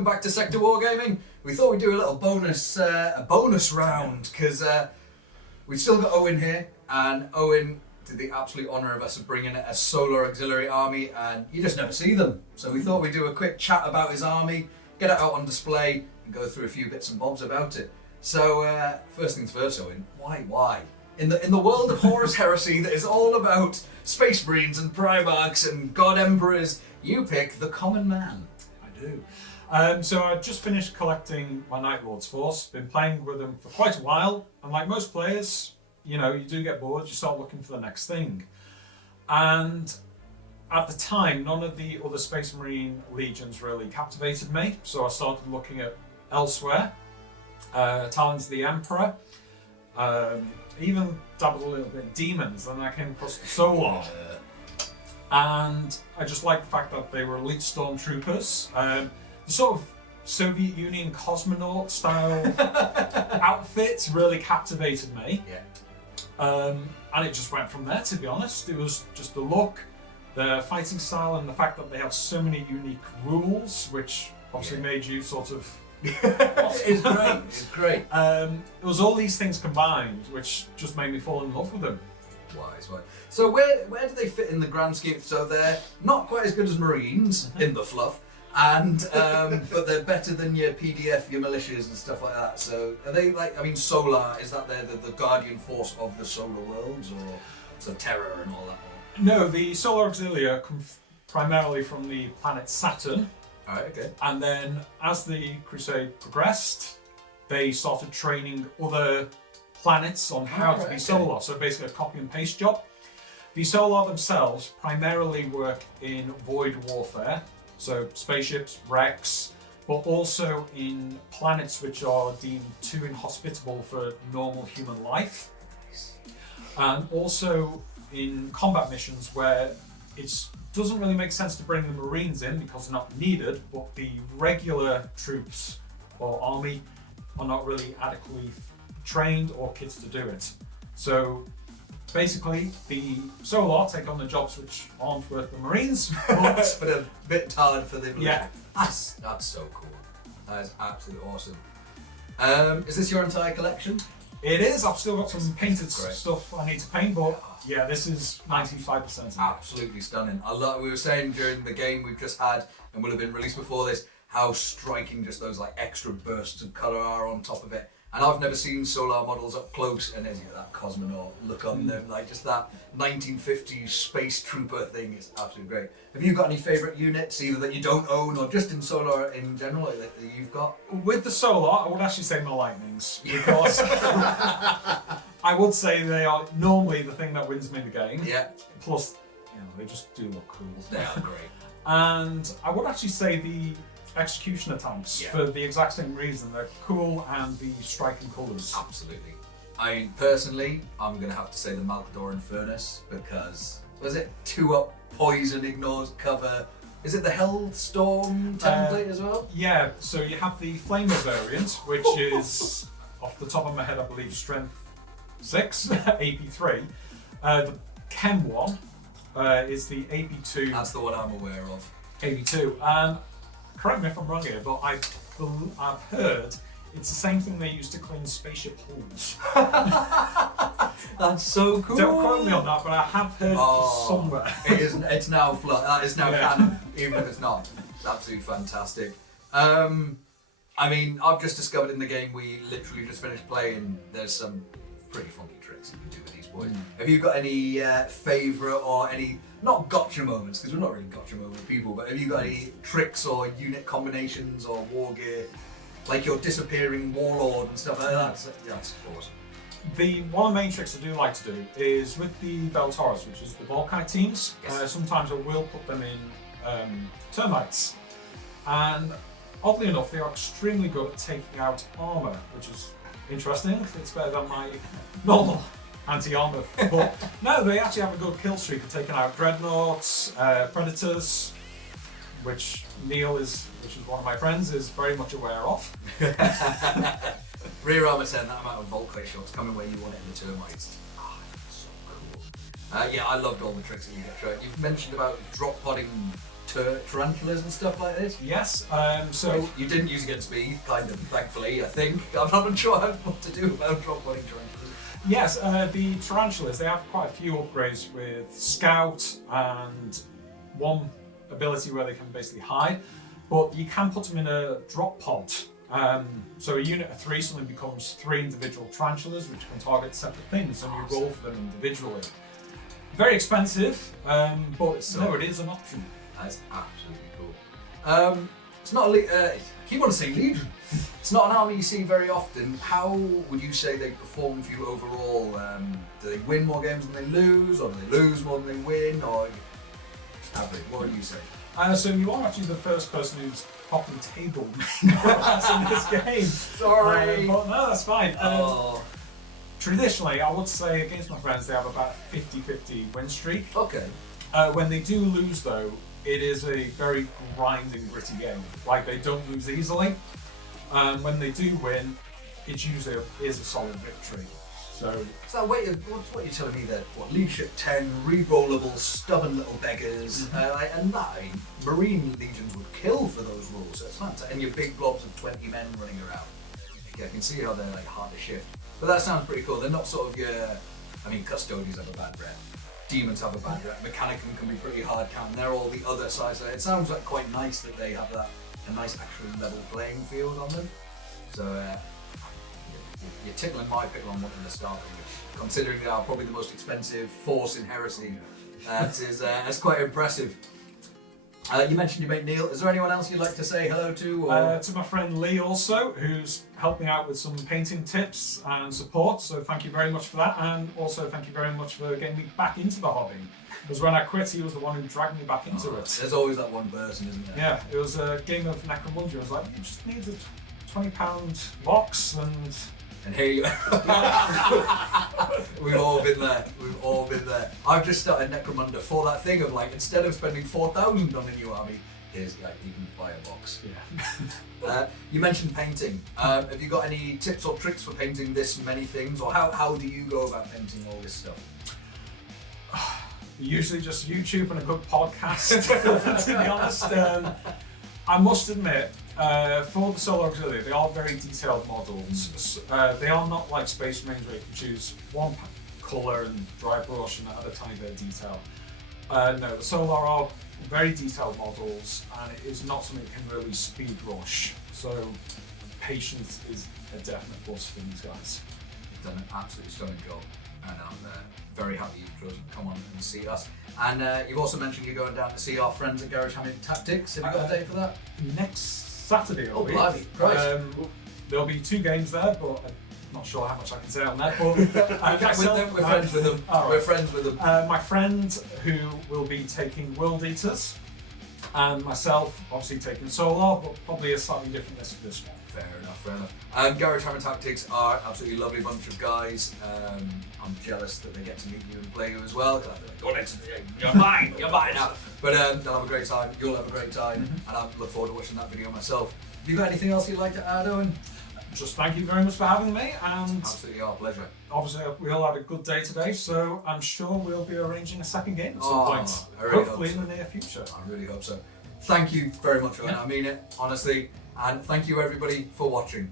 welcome back to Sector Wargaming. We thought we'd do a little bonus round because we've still got Owen here, and Owen did the absolute honour of us bringing a Solar Auxiliary army, and you just never see them. So we thought we'd do a quick chat about his army, get it out on display, and go through a few bits and bobs about it. So first things first, Owen, why? In the world of Horus Heresy that is all about Space Marines and Primarchs and God Emperors, you pick the common man. I do. So I just finished collecting my Night Lord's force, been playing with them for quite a while, and like most players, you know, you do get bored, you start looking for the next thing. And at the time, none of the other Space Marine legions really captivated me, so I started looking at elsewhere. Talons of the Emperor, even dabbled a little bit in demons, and I came across the Solar. And I just liked the fact that they were elite stormtroopers. The sort of Soviet Union cosmonaut style outfits really captivated me. Yeah. And it just went from there, to be honest. It was just the look, the fighting style, and the fact that they have so many unique rules, which obviously made you sort of... It's great, it's great. It was all these things combined, which just made me fall in love with them. Wise. So where do they fit in the grand scheme? So they're not quite as good as Marines in the fluff, and but they're better than your PDF, your militias and stuff like that. So are they like, I mean, Solar, is that they're the guardian force of the solar worlds, or the terror and all that? No, the Solar Auxilia come primarily from the planet Saturn. Alright, okay. And then as the Crusade progressed, they started training other planets on how to be Solar. So basically a copy and paste job. The Solar themselves primarily work in void warfare, so spaceships, wrecks, but also in planets which are deemed too inhospitable for normal human life. And also in combat missions where it doesn't really make sense to bring the Marines in because they're not needed, but the regular troops or army are not really adequately trained or kits to do it. So basically the Solar take on the jobs which aren't worth the Marines, but a bit hard for the yeah. That's so cool. That is absolutely awesome. Is this your entire collection? It is. I've still got some painted stuff I need to paint, but yeah, this is 95%. Absolutely stunning. We were saying during the game we've just had, and will have been released before this, how striking just those like extra bursts of colour are on top of it. And I've never seen Solar models up close, and there's that cosmonaut look on them, like just that 1950s space trooper thing is absolutely great. Have you got any favourite units, either that you don't own or just in Solar in general, that you've got? With the Solar, I would actually say my Lightnings, because I would say they are normally the thing that wins me the game. Yeah. Plus, you know, they just do look cool. They are great. And I would actually say the Executioner tanks, for the exact same reason. They're cool and the striking colours. Absolutely. I mean, personally, I'm going to have to say the Malcadoran Furnace, because, was it 2-up, poison, ignores cover? Is it the Hellstorm template as well? Yeah, so you have the Flamer variant, which is, off the top of my head, I believe Strength 6, AP3. The Chem one is the AP2. That's the one I'm aware of. AP2. Correct me if I'm wrong here, but I've heard it's the same thing they use to clean spaceship hulls. That's so cool. Don't quote me on that, but I have heard it somewhere. It's now that is now canon, even if it's not. It's absolutely fantastic. I mean, I've just discovered in the game we literally just finished playing, there's some pretty funky tricks you can do with these boys. Have you got any favourite or any, not gotcha moments, because we're not really gotcha moment people, but have you got any tricks or unit combinations or war gear, like your disappearing warlord and stuff like that? That's awesome. One of the main tricks I do like to do is with the Veltaras, which is the Volkite teams. Sometimes I will put them in termites, and oddly enough, they are extremely good at taking out armour, which is interesting. It's better than my normal anti-armour. But no, they actually have a good kill streak of taking out dreadnoughts, predators, which Neil which is one of my friends, is very much aware of. Rear armour 10, that amount of Volkite shots coming where you want it in the termites. That's so cool. Yeah, I loved all the tricks that you get. You've mentioned about drop podding tarantulas and stuff like this? Yes. So You didn't use against me, kind of, thankfully, I think. I'm not sure what to do about drop bombing tarantulas. yes, the tarantulas, they have quite a few upgrades with Scout and one ability where they can basically hide, but you can put them in a drop pod. So a unit of 3 suddenly becomes 3 individual tarantulas which can target separate things, and you roll for them individually. Very expensive, but no, it is an option. That's absolutely cool. It's not I keep wanting to say Legion. It's not an army you see very often. How would you say they perform for you overall? Do they win more games than they lose, or do they lose more than they win, or average? What would you say? So you are actually the first person who's popping table in this game. Sorry. But no, that's fine. Oh. Traditionally, I would say against my friends they have about a 50-50 win streak. Okay. When they do lose though, it is a very grinding, gritty game. Like, they don't lose easily. When they do win, it usually is a solid victory. So what you're telling me that leadership 10, re-rollable, stubborn little beggars, and that, I mean, Marine legions would kill for those rules. So it's fantastic. And your big blobs of 20 men running around. I can see how they're like hard to shift. But that sounds pretty cool. They're not sort of your, I mean, custodians have a bad rep. Demons have a bad rep. Mechanicum can be pretty hard count. They're all the other sides. It sounds like quite nice that they have a nice actual level playing field on them. So you're tickling my pickle on wanting to start them, which, considering they are probably the most expensive force in Heresy, that's quite impressive. You mentioned your mate Neil. Is there anyone else you'd like to say hello to? Or? To my friend Lee also, who's helped me out with some painting tips and support, so thank you very much for that, and also thank you very much for getting me back into the hobby. Because when I quit, he was the one who dragged me back into it. There's always that one person, isn't there? Yeah, it was a game of Necromunda. I was like, you just need a £20 box, and here you We've all been there. We've all been there. I've just started Necromunda for that thing of like, instead of spending 4,000 on a new army, here's like, you can buy a box. Yeah. You mentioned painting. Have you got any tips or tricks for painting this many things, or how do you go about painting all this stuff? Usually just YouTube and a good podcast, to be honest. I must admit, for the Solar Auxilia, they are very detailed models. They are not like Space Marines where you can choose one colour and dry brush and add a tiny bit of detail. No, the Solar are very detailed models, and it is not something that can really speed rush. So patience is a definite plus for these guys. You've done an absolutely stunning job, and I'm very happy you've chosen to come on and see us. And you've also mentioned you're going down to see our friends at Garage Hamming Tactics. Have you got a date for that? Next Saturday. Oh, blimey, Christ. There'll be 2 games there, but I'm not sure how much I can say on that. But we're friends with them. Right. We're friends with them. My friend who will be taking World Eaters, and myself obviously taking Solar, but probably a slightly different list for this one. Fair enough. Garage Hamming Tactics are an absolutely lovely bunch of guys. I'm jealous that they get to meet you and play you as well. Cause I feel like, you're mine now. But they'll have a great time. You'll have a great time, and I look forward to watching that video myself. Have you got anything else you'd like to add, Owen? Just thank you very much for having me, and absolutely our pleasure. Obviously we all had a good day today, so I'm sure we'll be arranging a second game at some point. Hopefully in the near future. I really hope so. Thank you very much, Owen. I mean it, honestly. And thank you everybody for watching.